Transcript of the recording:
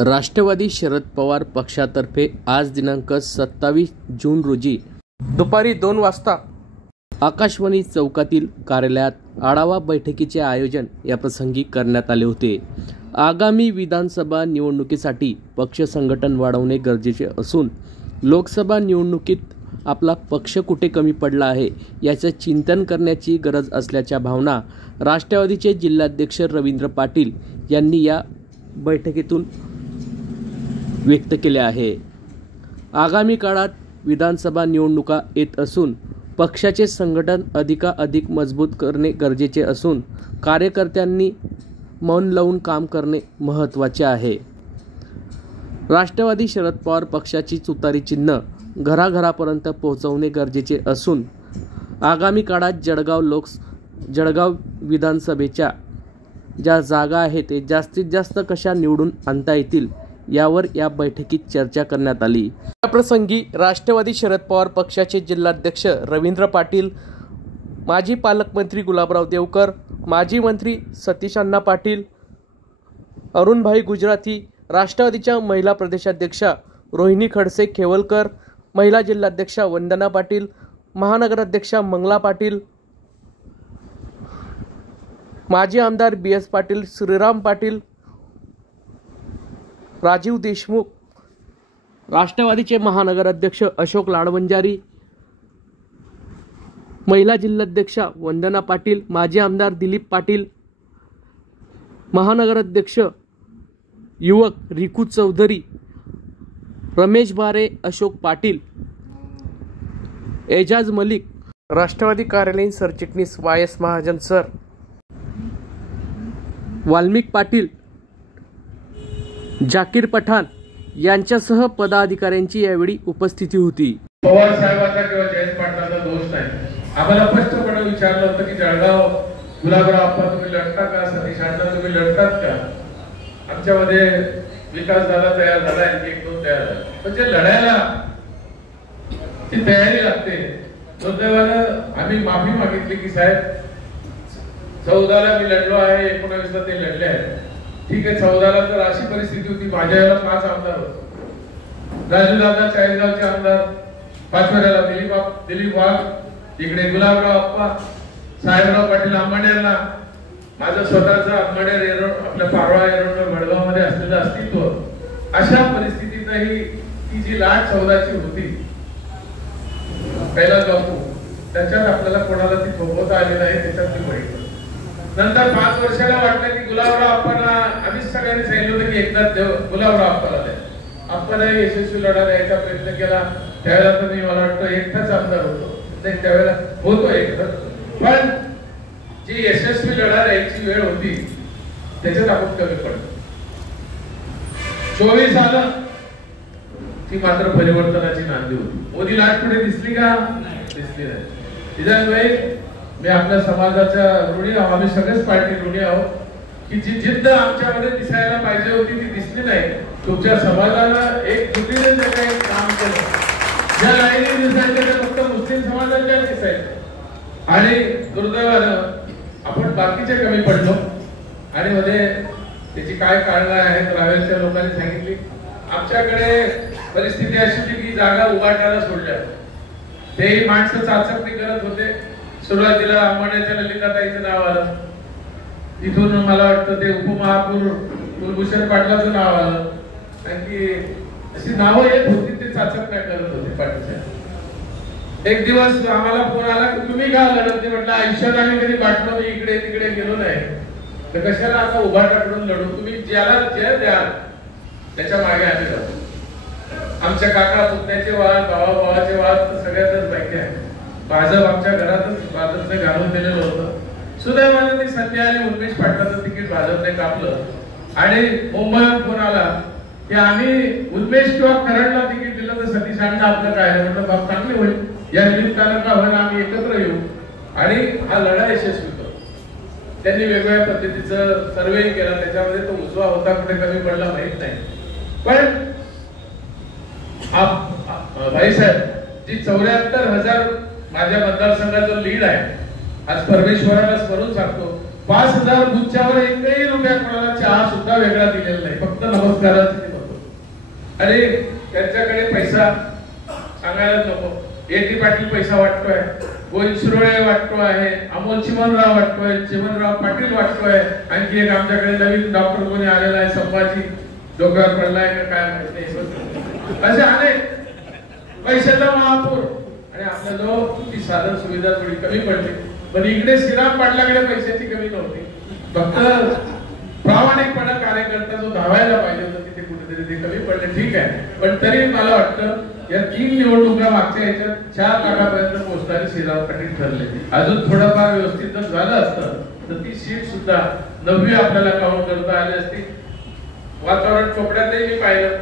राष्ट्रवादी शरद पवार पक्षातर्फे आज दिनांक 27 जून रोजी दुपारी 2 वाजता आकाशवाणी चौकातील कार्यालयात आढावा बैठकीचे आयोजन या प्रसंगी करण्यात आले होते। आगामी विधानसभा निवडणुकीसाठी पक्ष संघटन वाढवणे गरजेचे असून लोकसभा निवडणुकीत आपला पक्ष कुठे कमी पडला आहे याचे चिंतन करण्याची गरज असल्याच्या भावना राष्ट्रवादीचे जिल्हाध्यक्ष रवींद्र पाटील यांनी या बैठकीतून व्यक्त केल्या आहे। आगामी काळात विधानसभा निवडणुका येत असून पक्षाचे संघटन अधिक मजबूत करणे गरजेचे असून कार्यकर्त्यांनी मन लावून काम करणे महत्त्वाचे आहे। राष्ट्रवादी शरद पवार पक्षाची तुतारी चिन्ह घराघरापर्यंत पोहोचवणे गरजेचे असून आगामी काळात जळगाव विधानसभेच्या ज्या जागा आहेत ते जास्तीत जास्त कशा निवडून आणता येतील यावर या बैठकीत चर्चा करण्यात आली। या प्रसंगी राष्ट्रवादी शरद पवार पक्षाचे जिल्हाध्यक्ष रवींद्र पाटील, माजी पालकमंत्री गुलाबराव देवकर, माजी मंत्री सतीश अण्णा पाटील, अरुणभाई गुजराती, राष्ट्रवादीच्या महिला प्रदेशाध्यक्षा रोहिणी खडसे खेवलकर, महिला जिल्हाध्यक्षा वंदना पाटील, महानगराध्यक्षा मंगला पाटील, माजी आमदार BS पाटील, श्रीराम पाटील, राजीव देशमुख, राष्ट्रवादीचे महानगराध्यक्ष अशोक लाडवंजारी, महिला जिल्हाध्यक्षा वंदना पाटील, माजी आमदार दिलीप पाटील, महानगराध्यक्ष युवक रिकू चौधरी, रमेश बारे, अशोक पाटील, एजाज मलिक, राष्ट्रवादी कार्यालयीन सरचिटणीस YS महाजन सर, वाल्मिक पाटील, जाकीर पठाण यांच्यासह पदाधिकाऱ्यांची यावेळी उपस्थिती होती। पवार साहेबांचा किंवा जयंत पाटलांचा दोष नाही। आम्हाला स्पष्टपणे विचारलं होतं की जळगाव गुलाबराव आपण तुम्ही लढता का, सतीश अण्णा तुम्ही लढतात का? आमच्यामध्ये विकास झाला, तयार झाला, आणखी 1-2 तयार झाला, म्हणजे लढायला ती तयारी लागते। दुर्दैवानं आम्ही माफी मागितली की साहेब 14ला मी लढलो आहे, 19ला ते लढले आहेत। ठीक आहे, 14ला तर अशी परिस्थिती होती, माझ्या वेळेला 5 आमदार होते, राजू दादा चाळीसगावचे आमदार, 5व्याला दिलीप वाघ, तिकडे गुलाबराव अप्पा, साहेबराव पाटील आंबाड्याला, माझं स्वतःचं आंबाड्या आपल्या पारवा एरोड वडगाव मध्ये असलेलं अस्तित्व, अशा परिस्थितीतही ती जी लाट 14ची होती पहिला बापू, त्याच्यात आपल्याला कोणाला ती थोपवता आली नाही, त्याच्यात ती पडली। नंतर 5 वर्षाला वाटलं की गुलाबराव अप्पांना आम्ही सगळ्यांनी सांगितलं होतं की एकदा गुलाबराव अप्पाला द्या, आपण यशस्वी लढा द्यायचा प्रयत्न केला। त्यावेळेला तर मी मला वाटतं एकटाच आमदार होतो, त्यावेळेला होतो एकटा, पण जी यशस्वी लढा द्यायची वेळ होती त्याच्यात आपण कमी पडलो। 24 आलं ती मात्र परिवर्तनाची नांदी होती। मोदी लाट पुढे दिसली का? दिसली नाही। त्याच्यामुळे मी आपल्या समाजाच्या ऋणी आहोत, आम्ही सगळेच पार्टी ऋणी आहोत की जी जिद्द आमच्यामध्ये दिसायला पाहिजे होती ती दिसली नाही। तुमच्या समाजाला एक जुटीने जे काही काम केलं, ज्या लाईनी दिसायच्या त्या फक्त मुस्लिम समाजाच्या दिसायच्या, आणि दुर्दैवानं आपण बाकीचे कमी पडलो। आणि मध्ये त्याची काय कारणं आहेत रावेरच्या लोकांनी सांगितली। आमच्याकडे परिस्थिती अशी होती की जागा उभाटायला सोडल्या, तेही माणसं चाचपणी करत होते। सुरुवातीला आंबाड्याच्या ललिताताईचं नाव आलं, तिथून मला वाटतं ते उपमहापौर कुलभूषण पाटलाचं नाव आलं, आणखी अशी नावं येत होती, ते चाचपण्या करत होते पाटीलच्या। एक दिवस आम्हाला फोन आला की तुम्ही का लढत नाही? म्हटलं आयुष्यात आम्ही कधी बाटलो नाही, इकडे तिकडे गेलो नाही, तर कशाला आता उभाटाकडून लढू? तुम्ही ज्याला जे द्याल त्याच्या मागे आम्ही जातो। आमच्या काका पुतण्याचे वाद, भावाचे वाद सगळ्यातच माहिती आहे। भाजप आमच्या घरातच भाजपने घालून दिलेलं होतं। सुदैवाने ती संधी आली, उन्मेष पाटलाचं तिकीट भाजपने कापलं आणि मुंबईत फोन आला की आम्ही उन्मेष किंवा खरडला तिकीट दिलं तर सतीश अण्णा आपलं काय? म्हटलं बाब चांगली होईल, या निमित्तानं का होईना आम्ही एकत्र येऊ आणि हा लढा यशस्वी करू। त्यांनी वेगवेगळ्या पद्धतीचं सर्वे केला, त्याच्यामध्ये तो उजवा होता, कुठे कमी पडला माहित नाही, पण भाईसाहेब जी 74,000 माझ्या मतदारसंघाचं लीड आहे, आज परमेश्वराला स्मरून सांगतो, 5000 बुथच्यावर एकही रुपया कोणाला चहा सुद्धा वेगळा दिलेला नाही, फक्त नमस्काराची अरे त्यांच्याकडे पैसा सांगायला नको, A.T. पाटील पैसा वाटतोय, गोविंद सुरवळे वाटतो आहे, अमोल चिमनराव वाटतोय, चिमनराव पाटील वाटतोय, आणखी एक आमच्याकडे नवीन डॉक्टर कोणी आलेला आहे, संभाजी डोक्यावर पडलाय का काय माहिती नाही, असे अनेक पैशाचा महापूर. आणि आपल्याला ती साधन सुविधा थोडी कमी पडली, पण इकडे श्रीराम पाटलाकडे पैशाची कमी नव्हती, फक्त प्रामाणिकपणा कार्यकर्ता जो धावायला पाहिजे होता तिथे कुठेतरी ते कमी पडले. ठीक आहे, पण तरी मला वाटतं या 3 निवडणुका मागच्या याच्यात 4 लाखापर्यंत पोहोचणारे श्रीराम पाटील ठरले. अजून थोडंफार व्यवस्थित जर झालं असतं तर ती सीट सुद्धा 9वी आपल्याला काउंट करता आली असती. वातावरण कोपऱ्यातही मी पाहिलं,